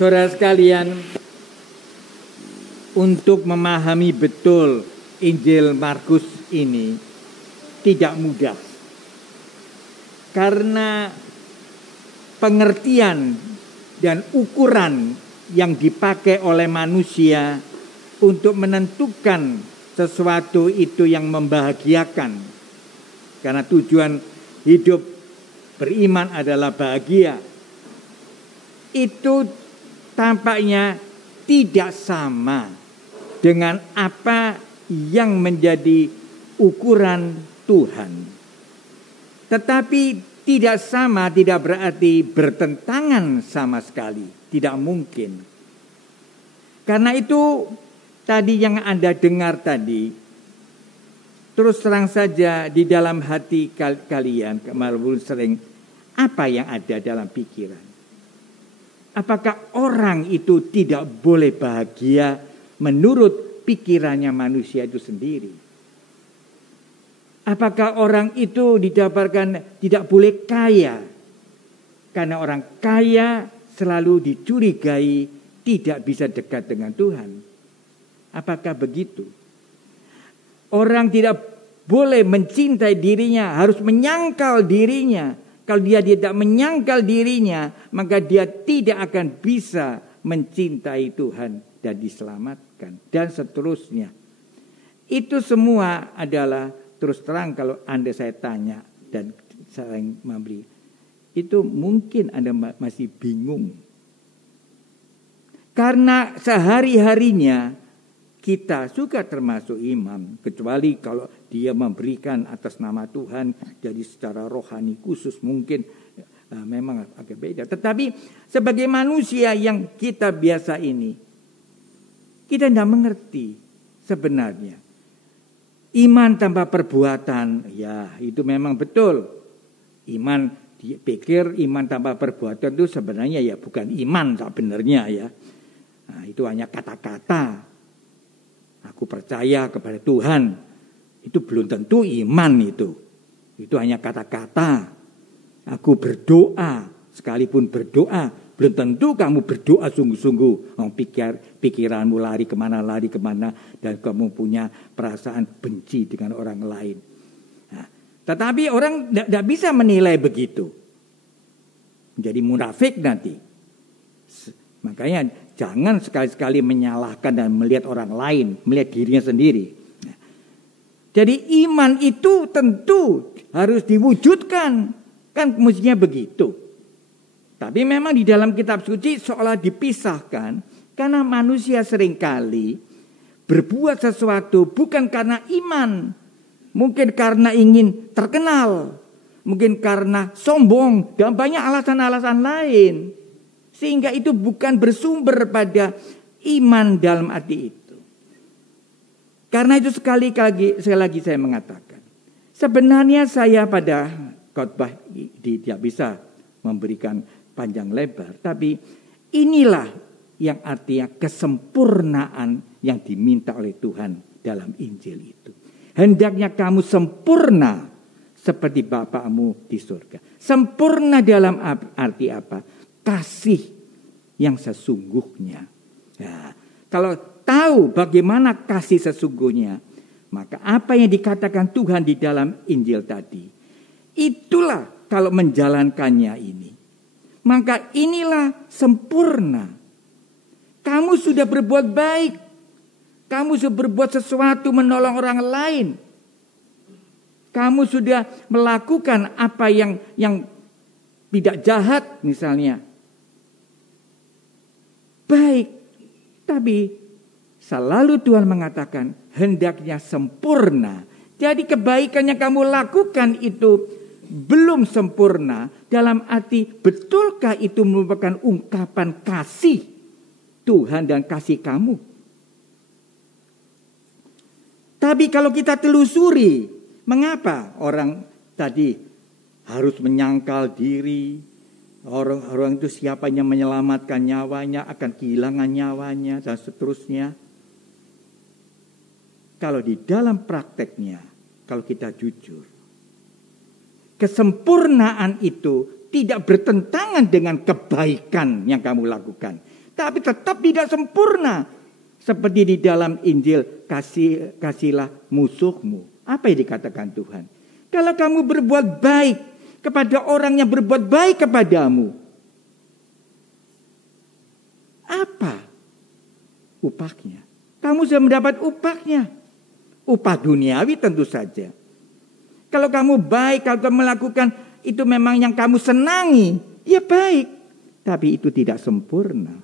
Saudara sekalian, untuk memahami betul Injil Markus ini tidak mudah. Karena pengertian dan ukuran yang dipakai oleh manusia untuk menentukan sesuatu itu yang membahagiakan. Karena tujuan hidup beriman adalah bahagia. Itu tampaknya tidak sama dengan apa yang menjadi ukuran Tuhan. Tetapi tidak sama tidak berarti bertentangan sama sekali. Tidak mungkin. Karena itu tadi yang Anda dengar tadi, terus terang saja di dalam hati kalian, kemarin sering, apa yang ada dalam pikiran? Apakah orang itu tidak boleh bahagia menurut pikirannya manusia itu sendiri? Apakah orang itu didapatkan tidak boleh kaya? Karena orang kaya selalu dicurigai tidak bisa dekat dengan Tuhan. Apakah begitu? Orang tidak boleh mencintai dirinya, harus menyangkal dirinya. Kalau dia tidak menyangkal dirinya, maka dia tidak akan bisa mencintai Tuhan dan diselamatkan. Dan seterusnya. Itu semua adalah terus terang kalau Anda saya tanya dan sering memberi. Itu mungkin Anda masih bingung. Karena sehari-harinya kita juga termasuk imam, kecuali kalau dia memberikan atas nama Tuhan, jadi secara rohani khusus mungkin memang agak beda. Tetapi sebagai manusia yang kita biasa ini, kita tidak mengerti sebenarnya. Iman tanpa perbuatan, ya itu memang betul. Iman, dipikir iman tanpa perbuatan itu sebenarnya ya bukan iman sebenarnya ya. Nah, itu hanya kata-kata. Aku percaya kepada Tuhan. Itu belum tentu iman itu. Itu hanya kata-kata. Aku berdoa. Sekalipun berdoa, belum tentu kamu berdoa sungguh-sungguh. Pikiranmu lari kemana. Dan kamu punya perasaan benci dengan orang lain. Nah, tetapi orang tidak bisa menilai begitu. Menjadi munafik nanti. Makanya jangan sekali-sekali menyalahkan dan melihat orang lain, melihat dirinya sendiri. Jadi iman itu tentu harus diwujudkan. Kan mestinya begitu. Tapi memang di dalam kitab suci seolah dipisahkan. Karena manusia seringkali berbuat sesuatu bukan karena iman. Mungkin karena ingin terkenal. Mungkin karena sombong. Dan banyak alasan-alasan lain. Sehingga itu bukan bersumber pada iman dalam arti itu. Karena itu sekali lagi saya mengatakan. Sebenarnya saya pada khotbah tidak bisa memberikan panjang lebar. Tapi inilah yang artinya kesempurnaan yang diminta oleh Tuhan dalam Injil itu. Hendaknya kamu sempurna seperti Bapamu di surga. Sempurna dalam arti apa? Kasih yang sesungguhnya. Nah, kalau tahu bagaimana kasih sesungguhnya, maka apa yang dikatakan Tuhan di dalam Injil tadi, itulah kalau menjalankannya ini, maka inilah sempurna. Kamu sudah berbuat baik, kamu sudah berbuat sesuatu menolong orang lain, kamu sudah melakukan apa yang tidak jahat misalnya. Baik, tapi selalu Tuhan mengatakan hendaknya sempurna. Jadi kebaikan yang kamu lakukan itu belum sempurna dalam arti betulkah itu merupakan ungkapan kasih Tuhan dan kasih kamu. Tapi kalau kita telusuri, mengapa orang tadi harus menyangkal diri? Orang itu siapa yang menyelamatkan nyawanya akan kehilangan nyawanya dan seterusnya. Kalau di dalam prakteknya, kalau kita jujur, kesempurnaan itu tidak bertentangan dengan kebaikan yang kamu lakukan. tapi tetap tidak sempurna. Seperti di dalam Injil, kasihilah musuhmu. Apa yang dikatakan Tuhan? Kalau kamu berbuat baik kepada orang yang berbuat baik kepadamu, apa upahnya? Kamu sudah mendapat upahnya. Upah duniawi tentu saja. Kalau kamu baik, kalau kamu melakukan itu memang yang kamu senangi, ya baik. Tapi itu tidak sempurna.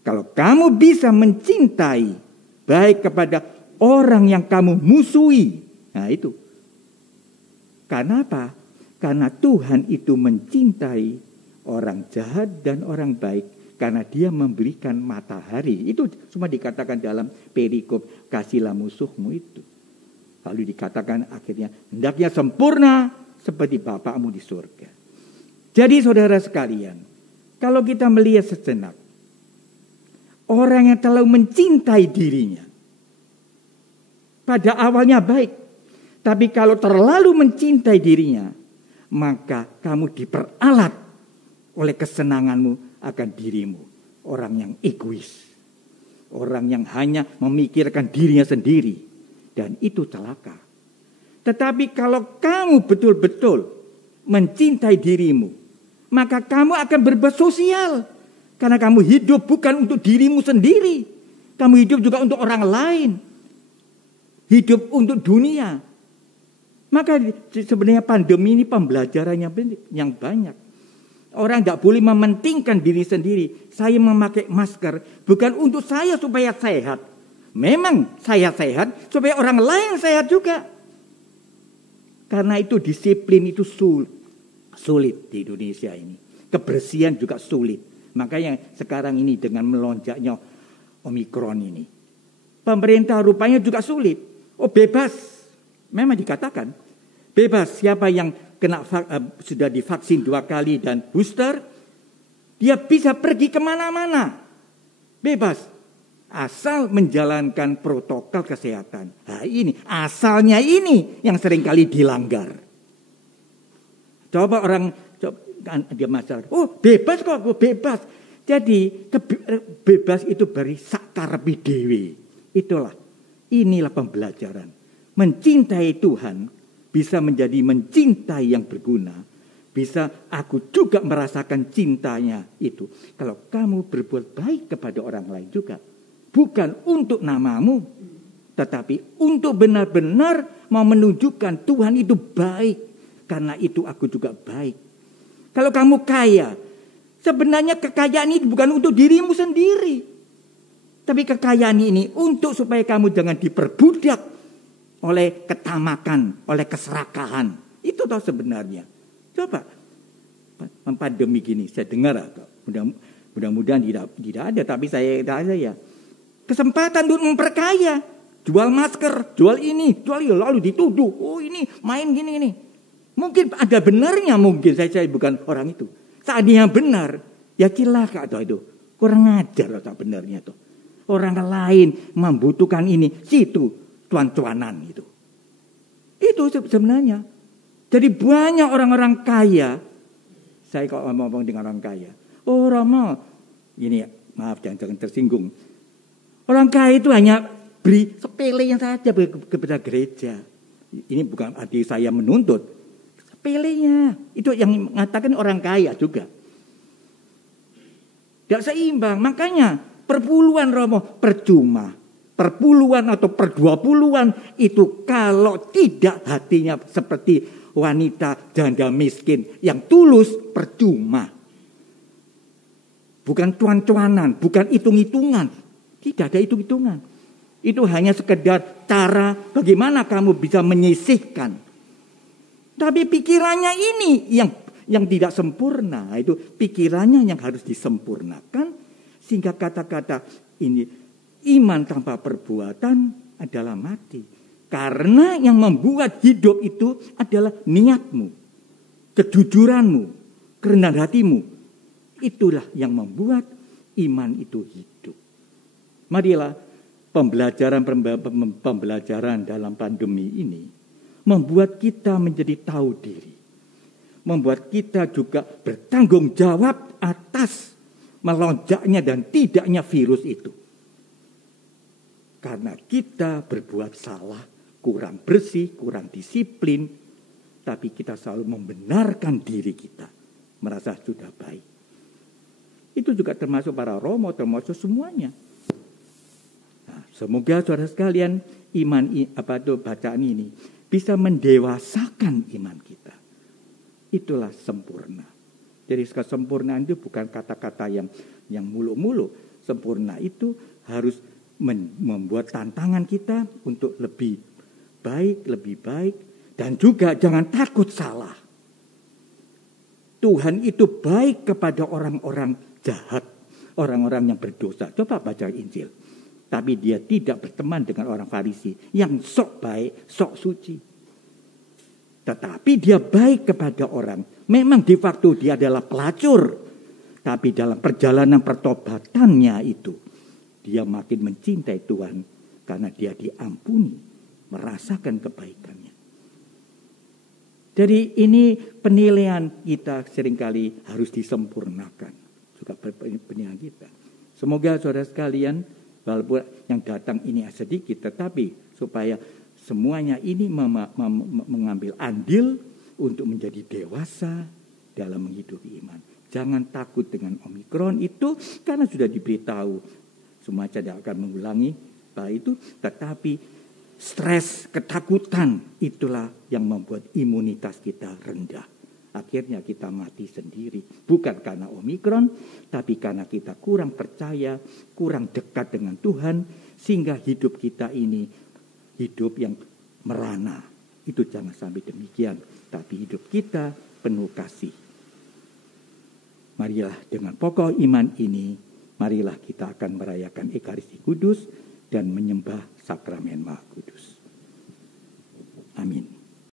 Kalau kamu bisa mencintai baik kepada orang yang kamu musuhi, nah itu. Karena apa? Karena Tuhan itu mencintai orang jahat dan orang baik. Karena dia memberikan matahari. Itu semua dikatakan dalam perikop kasihlah musuhmu itu. Lalu dikatakan akhirnya hendaknya sempurna seperti Bapakmu di surga. Jadi saudara sekalian, kalau kita melihat sejenak, orang yang terlalu mencintai dirinya, pada awalnya baik. Tapi kalau terlalu mencintai dirinya, maka kamu diperalat oleh kesenanganmu akan dirimu. Orang yang egois. Orang yang hanya memikirkan dirinya sendiri. Dan itu celaka. Tetapi kalau kamu betul-betul mencintai dirimu, maka kamu akan berbuat sosial. Karena kamu hidup bukan untuk dirimu sendiri. Kamu hidup juga untuk orang lain. Hidup untuk dunia. Maka sebenarnya pandemi ini pembelajarannya yang banyak. Orang tidak boleh mementingkan diri sendiri. Saya memakai masker bukan untuk saya supaya sehat. Memang saya sehat supaya orang lain sehat juga. Karena itu disiplin itu sulit di Indonesia ini. Kebersihan juga sulit. Makanya sekarang ini dengan melonjaknya Omikron ini. Pemerintah rupanya juga sulit. Oh bebas. Memang dikatakan. Bebas siapa yang sudah divaksin 2 kali dan booster. Dia bisa pergi kemana-mana. Bebas. Asal menjalankan protokol kesehatan. Nah ini, asalnya ini yang seringkali dilanggar. Coba dia masalah, oh bebas kok, bebas. Jadi bebas itu beri sakarepi dewe. Inilah pembelajaran. Mencintai Tuhan bisa menjadi mencintai yang berguna. Bisa aku juga merasakan cintanya itu. Kalau kamu berbuat baik kepada orang lain juga. Bukan untuk namamu, tetapi untuk benar-benar mau menunjukkan Tuhan itu baik. Karena itu aku juga baik. Kalau kamu kaya, sebenarnya kekayaan ini bukan untuk dirimu sendiri. Tapi kekayaan ini untuk supaya kamu jangan diperbudak oleh ketamakan, oleh keserakahan. Itu toh sebenarnya. Coba, pandemi gini, saya dengar, mudah-mudahan tidak ada, tapi saya ada ya. Kesempatan untuk memperkaya. Jual masker, jual ini, jual itu. Lalu dituduh. Oh ini main gini. Mungkin ada benarnya mungkin. Saya bukan orang itu. Seandainya benar. Ya cilaka itu. Kurang ajar tak benarnya itu. Orang lain membutuhkan ini. Situ cuan-cuanan itu. Itu sebenarnya. Jadi banyak orang-orang kaya. Saya kok ngomong dengan orang kaya. Oh Rama. Ini maaf jangan tersinggung. Orang kaya itu hanya beri sepele yang saja kepada gereja. Ini bukan arti saya menuntut. Sepelenya. Itu yang mengatakan orang kaya juga. Tidak seimbang. Makanya perpuluhan Romo percuma. Perpuluhan atau per-20-an itu kalau tidak hatinya seperti wanita janda miskin yang tulus percuma. Bukan cuan-cuanan, bukan hitung-hitungan. Tidak ada hitung-hitungan. Itu hanya sekedar cara bagaimana kamu bisa menyisihkan. Tapi pikirannya ini yang tidak sempurna. Itu pikirannya yang harus disempurnakan. Sehingga kata-kata ini iman tanpa perbuatan adalah mati. Karena yang membuat hidup itu adalah niatmu. Kejujuranmu. Kerendahan hatimu. Itulah yang membuat iman itu hidup. Marilah pembelajaran dalam pandemi ini membuat kita menjadi tahu diri. Membuat kita juga bertanggung jawab atas melonjaknya dan tidaknya virus itu. Karena kita berbuat salah, kurang bersih, kurang disiplin, tapi kita selalu membenarkan diri kita, merasa sudah baik. Itu juga termasuk para romo, termasuk semuanya. Nah, semoga saudara sekalian bacaan ini bisa mendewasakan iman kita. Itulah sempurna. Jadi kesempurnaan itu bukan kata-kata yang muluk-muluk. Sempurna itu harus membuat tantangan kita untuk lebih baik, dan juga jangan takut salah. Tuhan itu baik kepada orang-orang jahat, orang-orang yang berdosa. Coba baca Injil. Tapi dia tidak berteman dengan orang Farisi yang sok baik, sok suci. Tetapi dia baik kepada orang. Memang de facto dia adalah pelacur. Tapi dalam perjalanan pertobatannya itu, dia makin mencintai Tuhan karena dia diampuni, merasakan kebaikannya. Jadi ini penilaian kita seringkali harus disempurnakan. Juga penilaian kita. Semoga saudara sekalian, walaupun yang datang ini sedikit, tetapi supaya semuanya ini mengambil andil untuk menjadi dewasa dalam menghidupi iman. Jangan takut dengan Omikron itu, karena sudah diberitahu semua tidak akan mengulangi itu, tetapi stres, ketakutan itulah yang membuat imunitas kita rendah. Akhirnya kita mati sendiri, bukan karena Omikron, tapi karena kita kurang percaya, kurang dekat dengan Tuhan, sehingga hidup kita ini hidup yang merana. Itu jangan sampai demikian, tapi hidup kita penuh kasih. Marilah dengan pokok iman ini, marilah kita akan merayakan Ekaristi Kudus dan menyembah Sakramen Maha Kudus.